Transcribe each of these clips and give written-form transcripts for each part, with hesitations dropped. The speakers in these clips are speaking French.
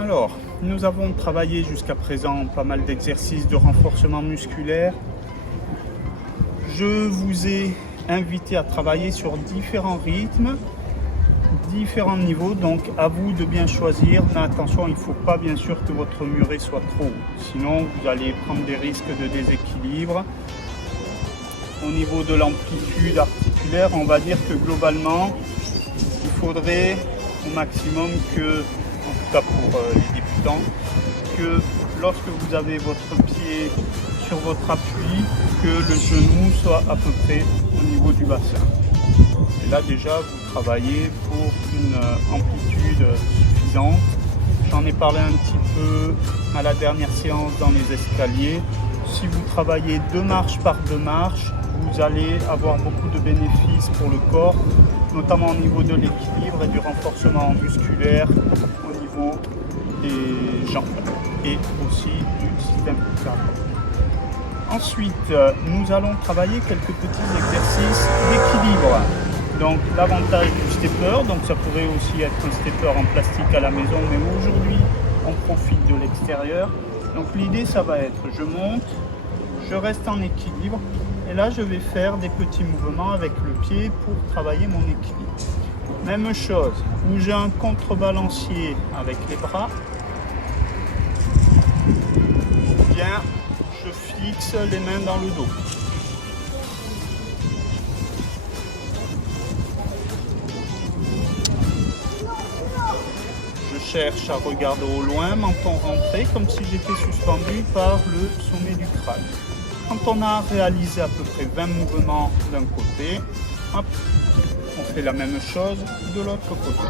Alors, nous avons travaillé jusqu'à présent pas mal d'exercices de renforcement musculaire. Je vous ai invité à travailler sur différents rythmes, différents niveaux, donc à vous de bien choisir. Mais attention, il ne faut pas bien sûr que votre muret soit trop haut, sinon vous allez prendre des risques de déséquilibre. Au niveau de l'amplitude articulaire, on va dire que globalement, il faudrait au maximum que, en tout cas pour les débutants, que lorsque vous avez votre pied sur votre appui, que le genou soit à peu près au niveau du bassin. Et là déjà, vous travaillez pour une amplitude suffisante. J'en ai parlé un petit peu à la dernière séance dans les escaliers. Si vous travaillez 2 marches par 2 marches, vous allez avoir beaucoup de bénéfices pour le corps, notamment au niveau de l'équilibre et du renforcement musculaire au niveau des jambes et aussi du système cardiaque. Ensuite, nous allons travailler quelques petits exercices d'équilibre. Donc l'avantage du stepper, donc ça pourrait aussi être un stepper en plastique à la maison, mais aujourd'hui on profite de l'extérieur. Donc l'idée ça va être, je monte, je reste en équilibre et là je vais faire des petits mouvements avec le pied pour travailler mon équilibre. Même chose, où j'ai un contrebalancier avec les bras, bien je fixe les mains dans le dos. Je cherche à regarder au loin, menton rentré, comme si j'étais suspendu par le sommet du crâne. Quand on a réalisé à peu près 20 mouvements d'un côté, hop, on fait la même chose de l'autre côté.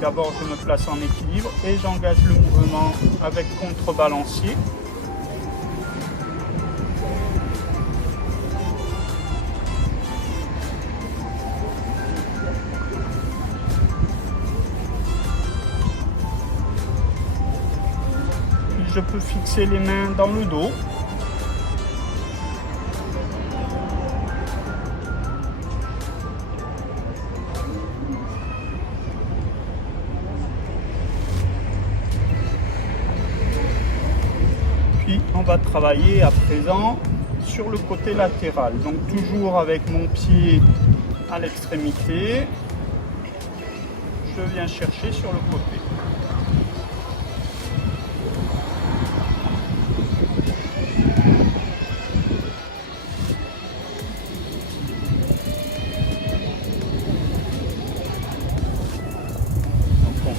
D'abord, je me place en équilibre et j'engage le mouvement avec contrebalancier. Je peux fixer les mains dans le dos. Puis on va travailler à présent sur le côté latéral. Donc toujours avec mon pied à l'extrémité, je viens chercher sur le côté.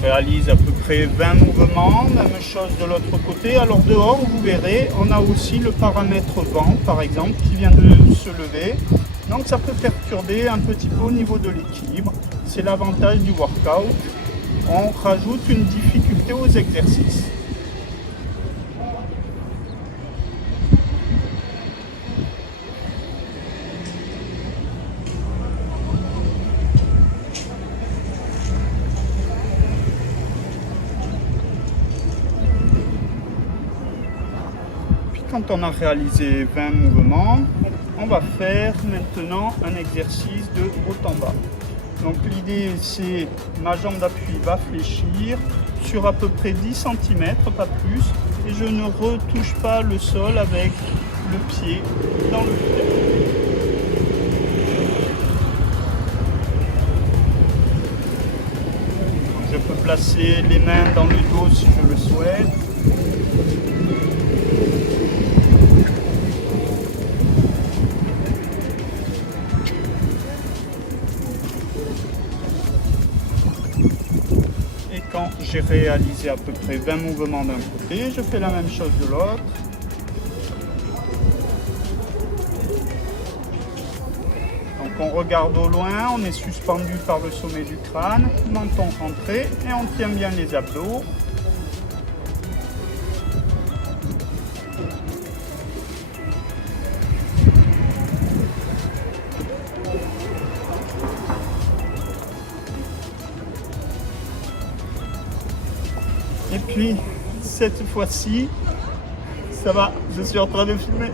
Réalise à peu près 20 mouvements, même chose de l'autre côté. Alors dehors, vous verrez, on a aussi le paramètre vent, par exemple, qui vient de se lever. Donc ça peut perturber un petit peu au niveau de l'équilibre. C'est l'avantage du workout. On rajoute une difficulté aux exercices. Quand on a réalisé 20 mouvements, on va faire maintenant un exercice de haut en bas. Donc l'idée c'est ma jambe d'appui va fléchir sur à peu près 10 cm, pas plus, et je ne retouche pas le sol avec le pied dans le pied. Je peux placer les mains dans le dos si je le souhaite. Quand j'ai réalisé à peu près 20 mouvements d'un côté, je fais la même chose de l'autre. Donc on regarde au loin, on est suspendu par le sommet du crâne, menton rentré et on tient bien les abdos. Et puis, cette fois-ci, ça va, je suis en train de filmer.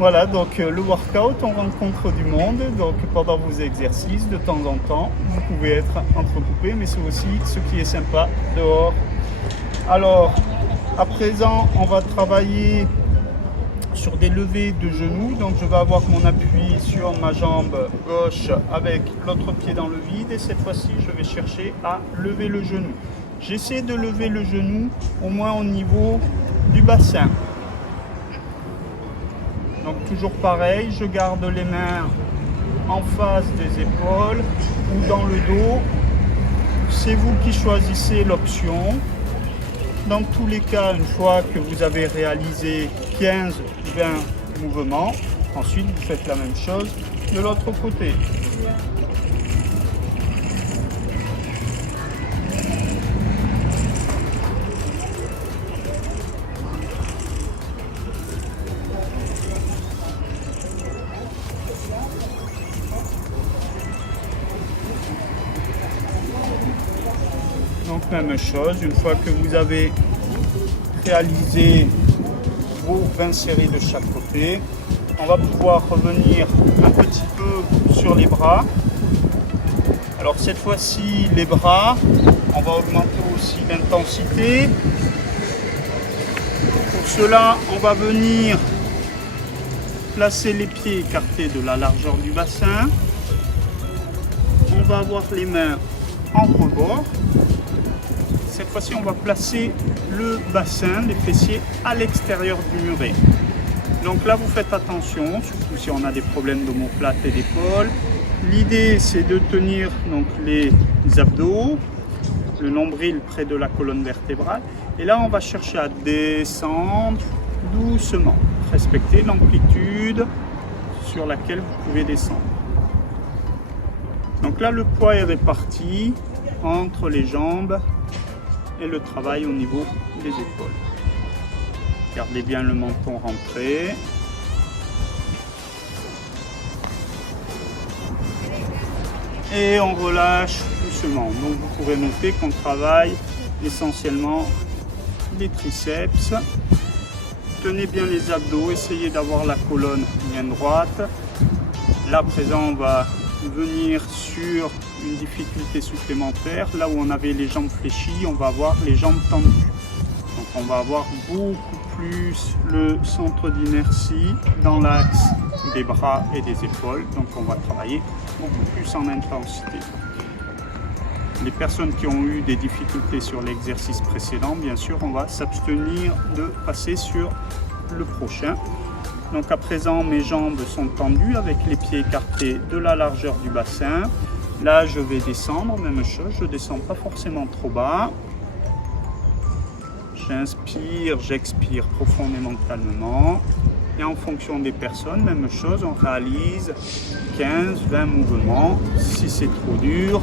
Voilà, donc le workout, on rencontre du monde, donc pendant vos exercices, de temps en temps, vous pouvez être entrecoupé, mais c'est aussi ce qui est sympa dehors. Alors, à présent, on va travailler sur des levées de genoux, donc je vais avoir mon appui sur ma jambe gauche avec l'autre pied dans le vide, et cette fois-ci, je vais chercher à lever le genou. J'essaie de lever le genou au moins au niveau du bassin. Donc toujours pareil, je garde les mains en face des épaules ou dans le dos. C'est vous qui choisissez l'option. Dans tous les cas, une fois que vous avez réalisé 15-20 mouvements, ensuite vous faites la même chose de l'autre côté. Donc même chose, une fois que vous avez réalisé vos 20 séries de chaque côté, on va pouvoir revenir un petit peu sur les bras. Alors cette fois-ci, les bras, on va augmenter aussi l'intensité. Pour cela, on va venir placer les pieds écartés de la largeur du bassin. On va avoir les mains en rebord. Cette fois-ci, on va placer le bassin, les fessiers à l'extérieur du muret. Donc là, vous faites attention, surtout si on a des problèmes d'omoplate et d'épaule. L'idée, c'est de tenir donc les abdos, le nombril près de la colonne vertébrale. Et là, on va chercher à descendre doucement. Respectez l'amplitude sur laquelle vous pouvez descendre. Donc là, le poids est réparti entre les jambes et le travail au niveau des épaules. Gardez bien le menton rentré. Et on relâche doucement. Donc vous pourrez noter qu'on travaille essentiellement les triceps. Tenez bien les abdos, essayez d'avoir la colonne bien droite. Là, à présent, on va venir sur une difficulté supplémentaire. Là où on avait les jambes fléchies, on va avoir les jambes tendues. Donc on va avoir beaucoup plus le centre d'inertie dans l'axe des bras et des épaules. Donc on va travailler beaucoup plus en intensité. Les personnes qui ont eu des difficultés sur l'exercice précédent, bien sûr, on va s'abstenir de passer sur le prochain. Donc à présent, mes jambes sont tendues avec les pieds écartés de la largeur du bassin. Là, je vais descendre, même chose, je ne descends pas forcément trop bas. J'inspire, j'expire profondément, calmement. Et en fonction des personnes, même chose, on réalise 15-20 mouvements. Si c'est trop dur,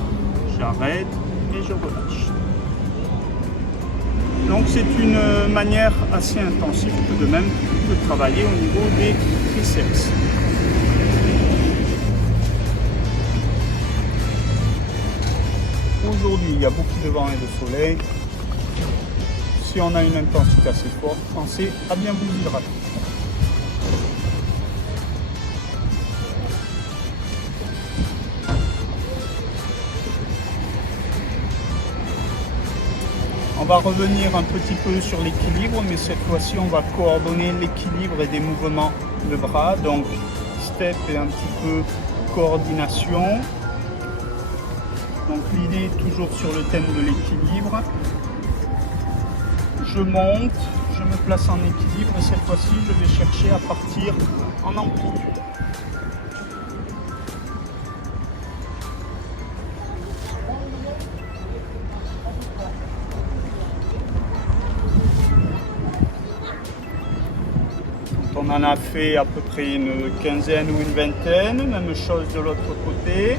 j'arrête et je relâche. Donc c'est une manière assez intensive tout de même de travailler au niveau des triceps. Aujourd'hui, il y a beaucoup de vent et de soleil. Si on a une intensité assez forte, pensez à bien vous hydrater. On va revenir un petit peu sur l'équilibre, mais cette fois-ci, on va coordonner l'équilibre et des mouvements de bras. Donc, step et un petit peu coordination. Donc, l'idée est toujours sur le thème de l'équilibre. Je monte, je me place en équilibre et cette fois-ci, je vais chercher à partir en amplitude. On en a fait à peu près une quinzaine ou une vingtaine, même chose de l'autre côté.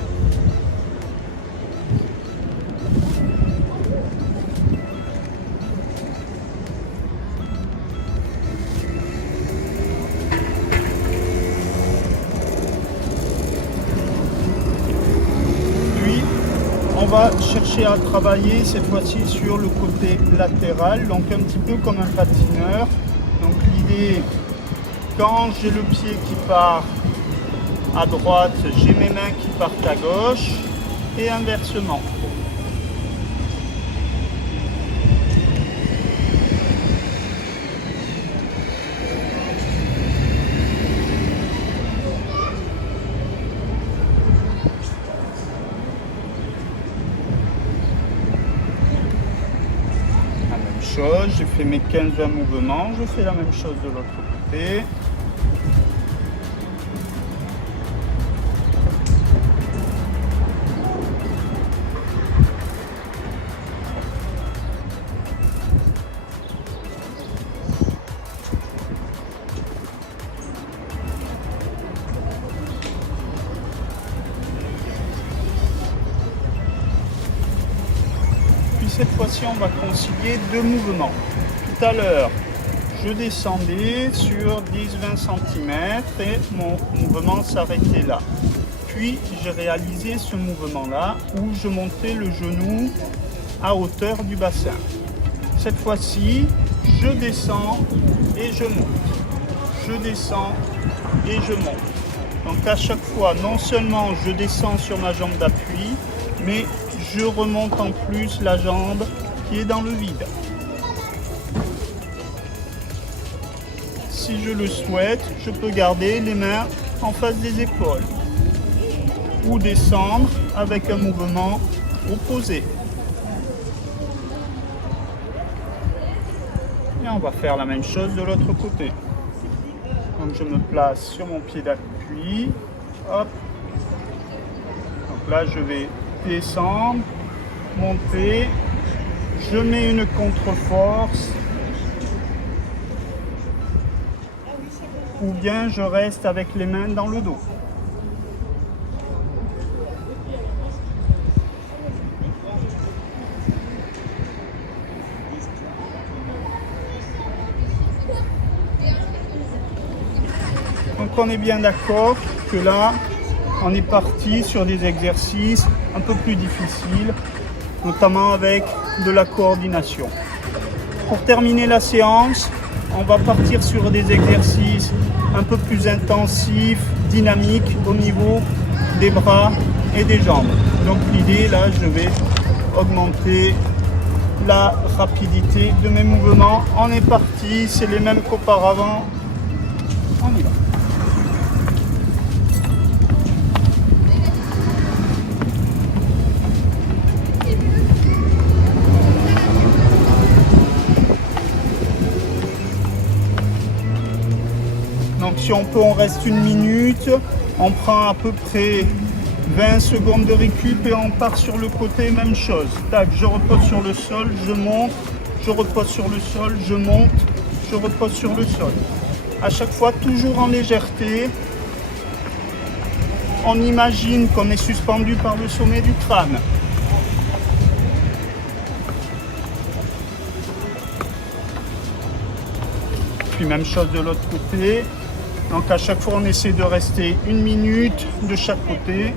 Puis, on va chercher à travailler cette fois-ci sur le côté latéral, donc un petit peu comme un patineur. Donc l'idée, Quand j'ai le pied qui part à droite, j'ai mes mains qui partent à gauche et inversement. La même chose, j'ai fait mes 15-20 mouvements, je fais la même chose de l'autre côté. Cette fois-ci, on va concilier deux mouvements. Tout à l'heure, je descendais sur 10-20 cm et mon mouvement s'arrêtait là. Puis, j'ai réalisé ce mouvement-là où je montais le genou à hauteur du bassin. Cette fois-ci, je descends et je monte. Je descends et je monte. Donc à chaque fois, non seulement je descends sur ma jambe d'appui, mais je remonte en plus la jambe qui est dans le vide. Si je le souhaite, je peux garder les mains en face des épaules ou descendre avec un mouvement opposé. Et on va faire la même chose de l'autre côté. Donc je me place sur mon pied d'appui. Hop. Donc là, je vais descendre, monter, je mets une contre-force ou bien je reste avec les mains dans le dos. Donc on est bien d'accord que là, on est parti sur des exercices un peu plus difficiles, notamment avec de la coordination. Pour terminer la séance, on va partir sur des exercices un peu plus intensifs, dynamiques au niveau des bras et des jambes. Donc l'idée, là, je vais augmenter la rapidité de mes mouvements. On est parti, c'est les mêmes qu'auparavant. On y va. Donc si on peut, on reste une minute, on prend à peu près 20 secondes de récup et on part sur le côté, même chose. Tac, je repose sur le sol, je monte, je repose sur le sol, je monte, je repose sur le sol. À chaque fois, toujours en légèreté. On imagine qu'on est suspendu par le sommet du crâne. Puis même chose de l'autre côté. Donc à chaque fois, on essaie de rester une minute de chaque côté.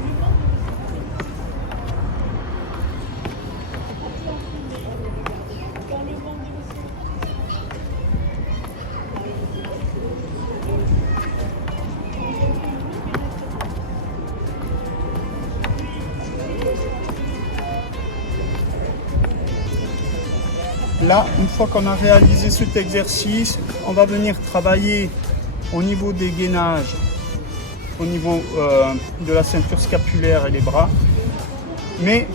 Là, une fois qu'on a réalisé cet exercice, on va venir travailler au niveau des gainages, au niveau de la ceinture scapulaire et les bras. Mais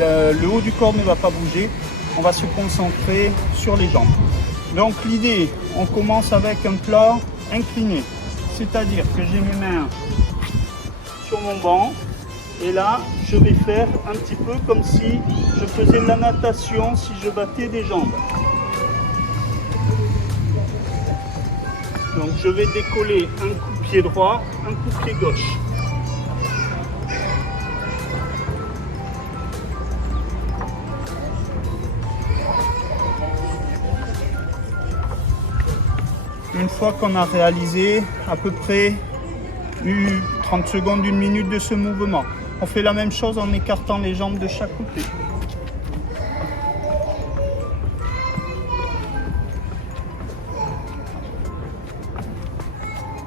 le haut du corps ne va pas bouger, on va se concentrer sur les jambes. Donc l'idée, on commence avec un plat incliné, c'est-à-dire que j'ai mes mains sur mon banc et là je vais faire un petit peu comme si je faisais de la natation, si je battais des jambes. Donc je vais décoller un coup pied droit, un coup pied gauche. Une fois qu'on a réalisé à peu près 30 secondes, une minute de ce mouvement, on fait la même chose en écartant les jambes de chaque côté.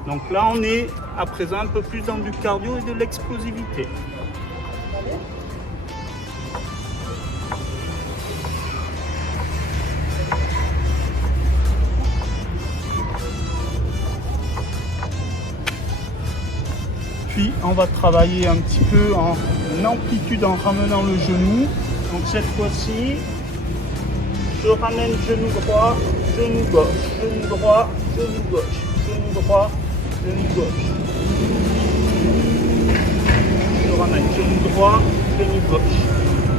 Donc là, on est à présent un peu plus dans du cardio et de l'explosivité. Puis on va travailler un petit peu en amplitude en ramenant le genou. Donc cette fois-ci, je ramène genou droit, genou gauche, genou droit, genou gauche, genou droit, genou gauche. Je ramène genou droit, genou gauche,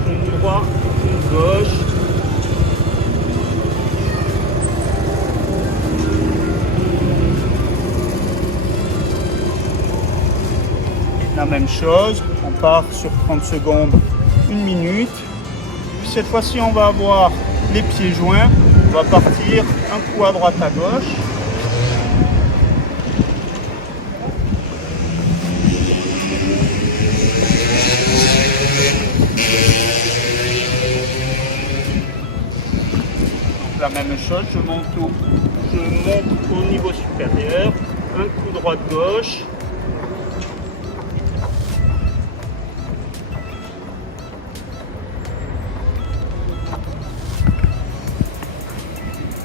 genou droit, genou gauche. La même chose, on part sur 30 secondes, 1 minute. Puis cette fois-ci, on va avoir les pieds joints. On va partir un coup à droite, à gauche. Donc, la même chose, je monte au niveau supérieur. Un coup droite-gauche.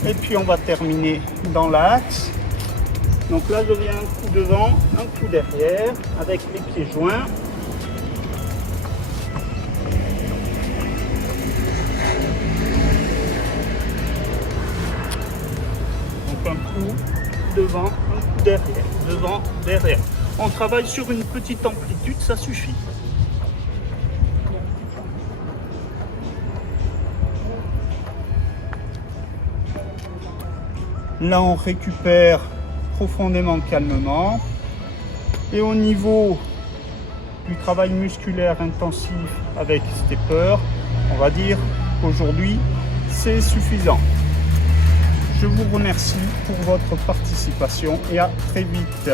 Et puis on va terminer dans l'axe. Donc là je viens un coup devant, un coup derrière, avec les pieds joints. Donc un coup devant, un coup derrière, devant, derrière. On travaille sur une petite amplitude, ça suffit. Là, on récupère profondément, calmement. Et au niveau du travail musculaire intensif avec stepper, on va dire qu'aujourd'hui, c'est suffisant. Je vous remercie pour votre participation et à très vite.